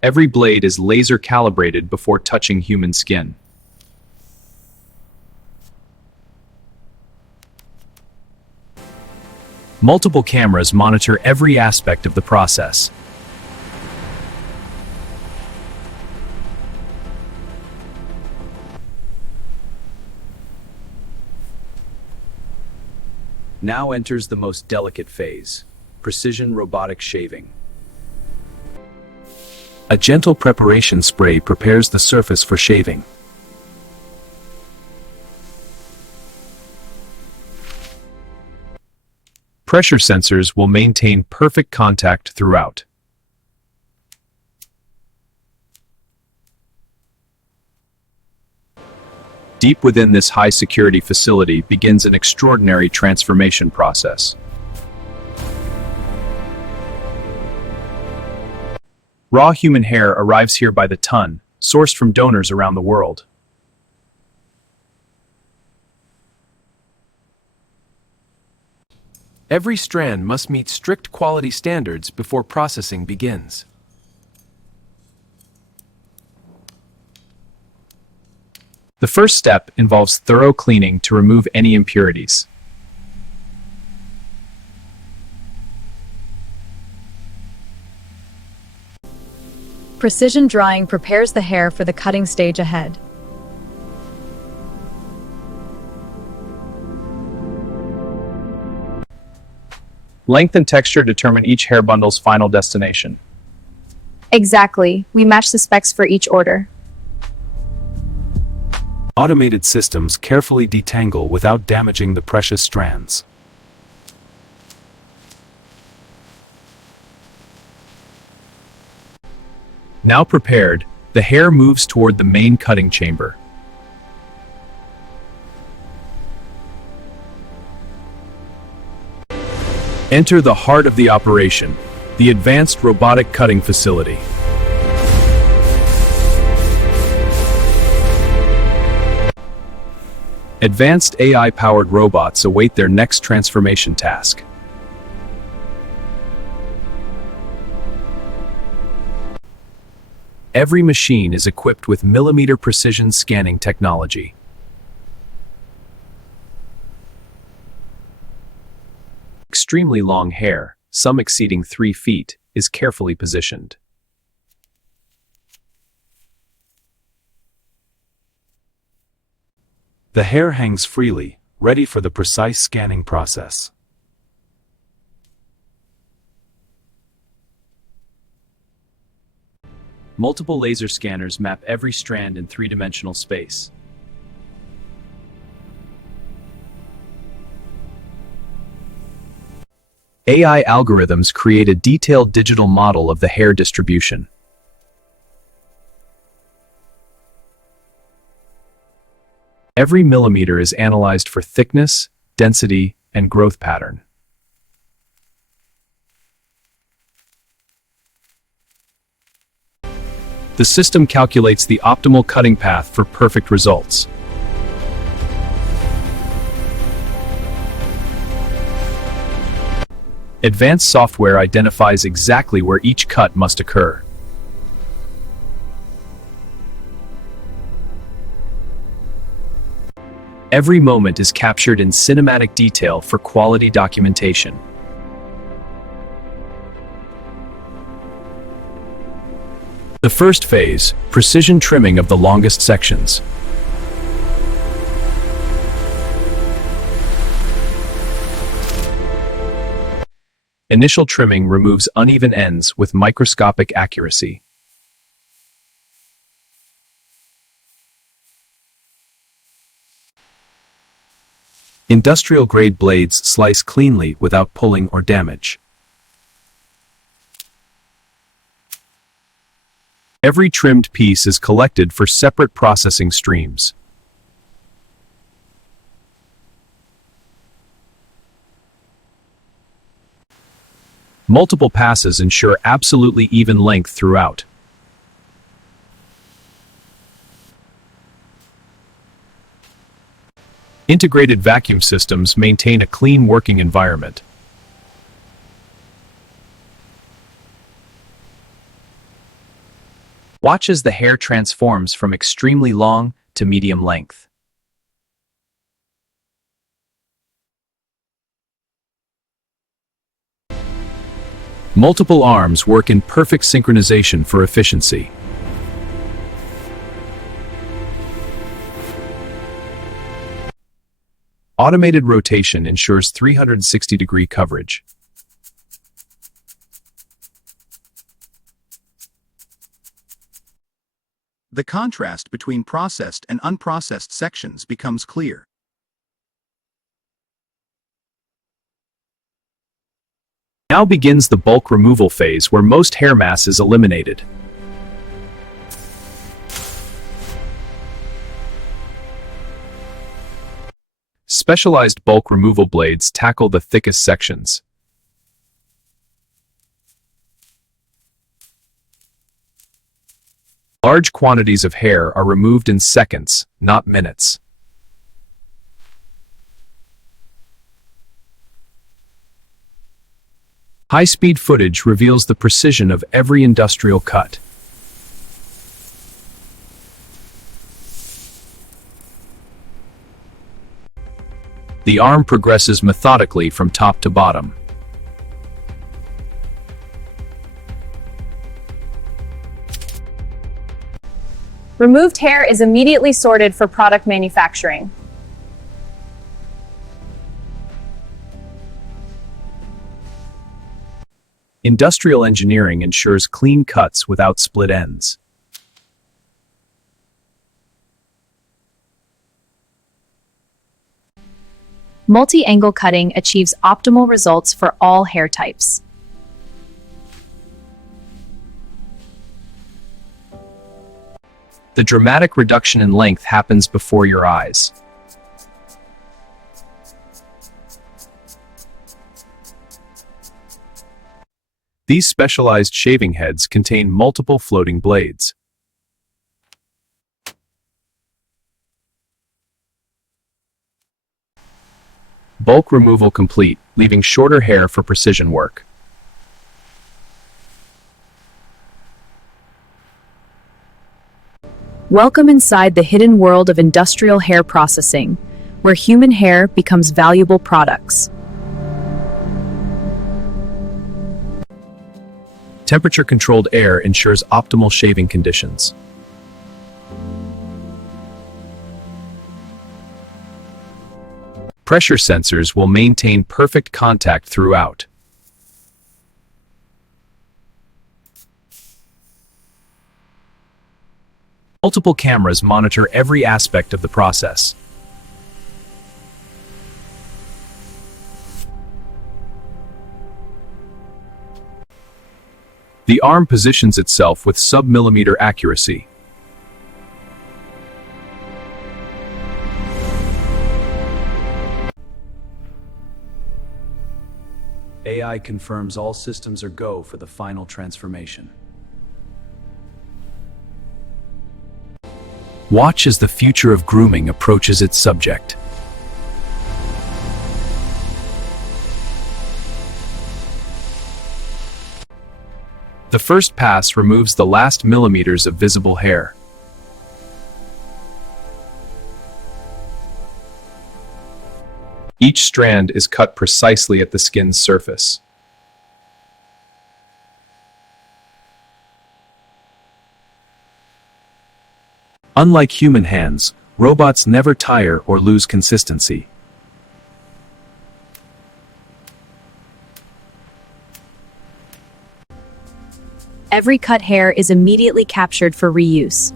Every blade is laser calibrated before touching human skin. Multiple cameras monitor every aspect of the process. Now enters the most delicate phase, precision robotic shaving. A gentle preparation spray prepares the surface for shaving. Pressure sensors will maintain perfect contact throughout. Deep within this high-security facility begins an extraordinary transformation process. Raw human hair arrives here by the ton, sourced from donors around the world. Every strand must meet strict quality standards before processing begins. The first step involves thorough cleaning to remove any impurities. Precision drying prepares the hair for the cutting stage ahead. Length and texture determine each hair bundle's final destination. Exactly. We match the specs for each order. Automated systems carefully detangle without damaging the precious strands. Now prepared, the hair moves toward the main cutting chamber. Enter the heart of the operation, the advanced robotic cutting facility. Advanced AI-powered robots await their next transformation task. Every machine is equipped with millimeter precision scanning technology. Extremely long hair, some exceeding 3 feet, is carefully positioned. The hair hangs freely, ready for the precise scanning process. Multiple laser scanners map every strand in three-dimensional space. AI algorithms create a detailed digital model of the hair distribution. Every millimeter is analyzed for thickness, density, and growth pattern. The system calculates the optimal cutting path for perfect results. Advanced software identifies exactly where each cut must occur. Every moment is captured in cinematic detail for quality documentation. The first phase, precision trimming of the longest sections. Initial trimming removes uneven ends with microscopic accuracy. Industrial-grade blades slice cleanly without pulling or damage. Every trimmed piece is collected for separate processing streams. Multiple passes ensure absolutely even length throughout. Integrated vacuum systems maintain a clean working environment. Watch as the hair transforms from extremely long to medium length. Multiple arms work in perfect synchronization for efficiency. Automated rotation ensures 360-degree coverage. The contrast between processed and unprocessed sections becomes clear. Now begins the bulk removal phase where most hair mass is eliminated. Specialized bulk removal blades tackle the thickest sections. Large quantities of hair are removed in seconds, not minutes. High-speed footage reveals the precision of every industrial cut. The arm progresses methodically from top to bottom. Removed hair is immediately sorted for product manufacturing. Industrial engineering ensures clean cuts without split ends. Multi-angle cutting achieves optimal results for all hair types. The dramatic reduction in length happens before your eyes. These specialized shaving heads contain multiple floating blades. Bulk removal complete, leaving shorter hair for precision work. Welcome inside the hidden world of industrial hair processing, where human hair becomes valuable products. Temperature-controlled air ensures optimal shaving conditions. Pressure sensors will maintain perfect contact throughout. Multiple cameras monitor every aspect of the process. The arm positions itself with sub-millimeter accuracy. AI confirms all systems are go for the final transformation. Watch as the future of grooming approaches its subject. The first pass removes the last millimeters of visible hair. Each strand is cut precisely at the skin's surface. Unlike human hands, robots never tire or lose consistency. Every cut hair is immediately captured for reuse.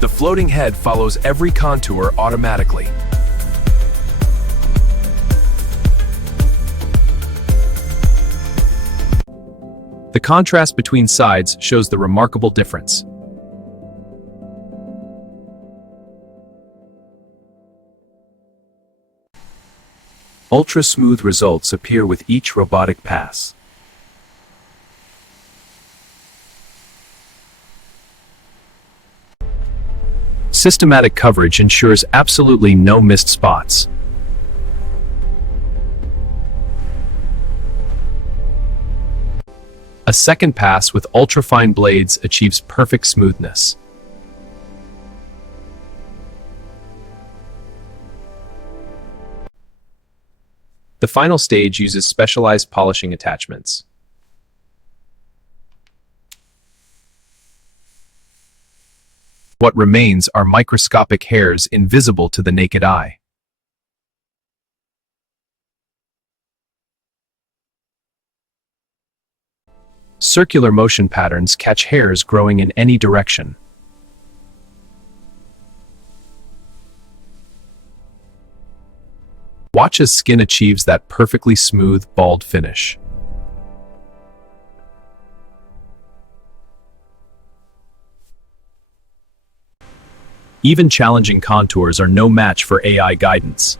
The floating head follows every contour automatically. The contrast between sides shows the remarkable difference. Ultra-smooth results appear with each robotic pass. Systematic coverage ensures absolutely no missed spots. A second pass with ultrafine blades achieves perfect smoothness. The final stage uses specialized polishing attachments. What remains are microscopic hairs invisible to the naked eye. Circular motion patterns catch hairs growing in any direction. Watch as skin achieves that perfectly smooth, bald finish. Even challenging contours are no match for AI guidance.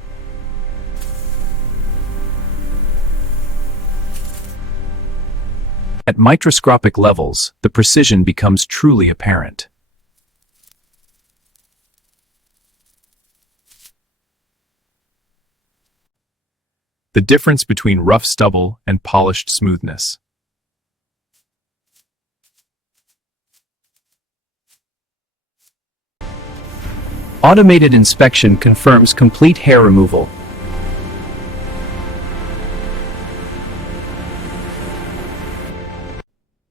At microscopic levels, the precision becomes truly apparent. The difference between rough stubble and polished smoothness. Automated inspection confirms complete hair removal.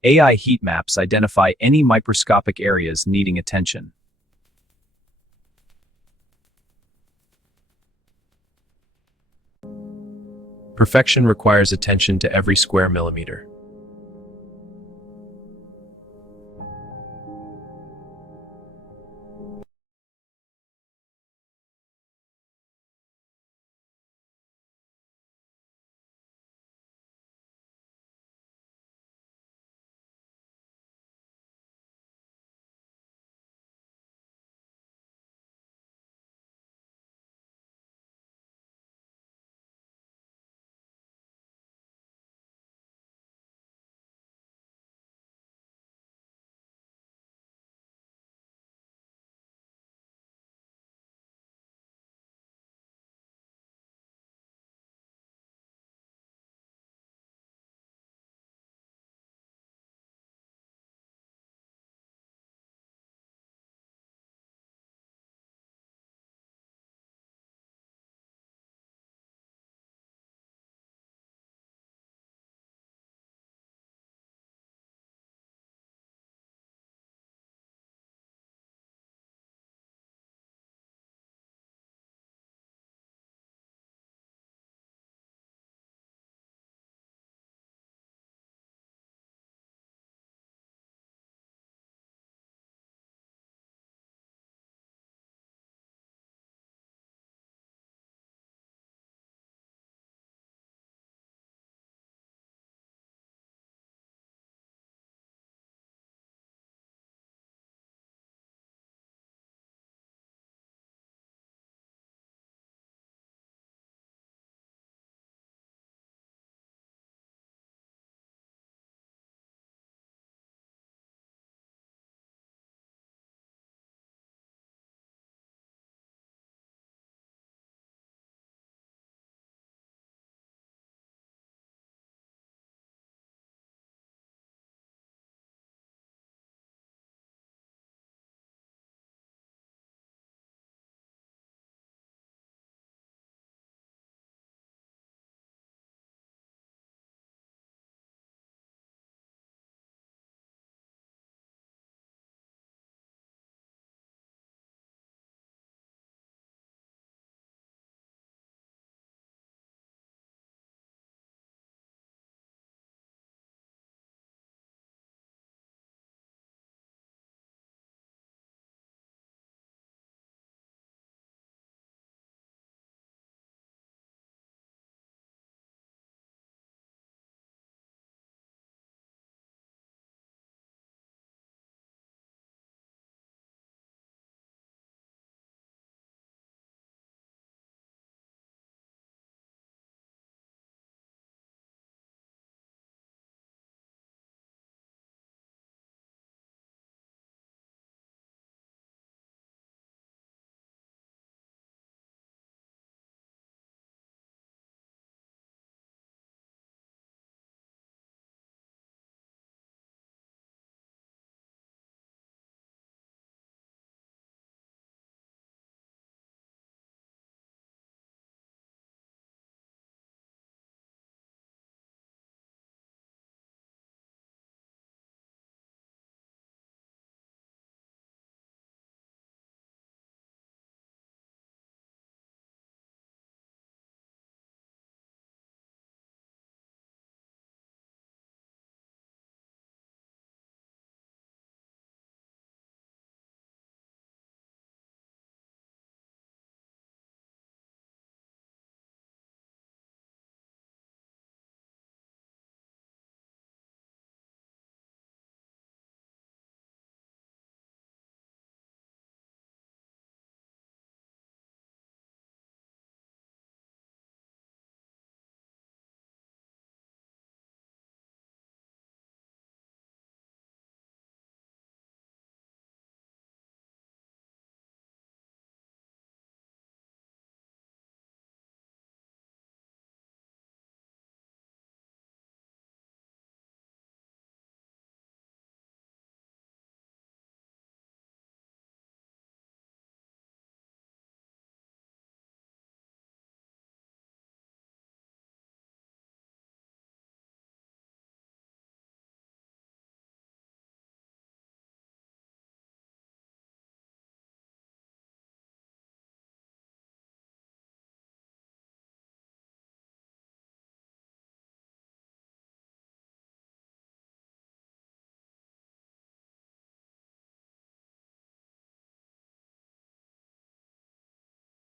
AI heat maps identify any microscopic areas needing attention. Perfection requires attention to every square millimeter.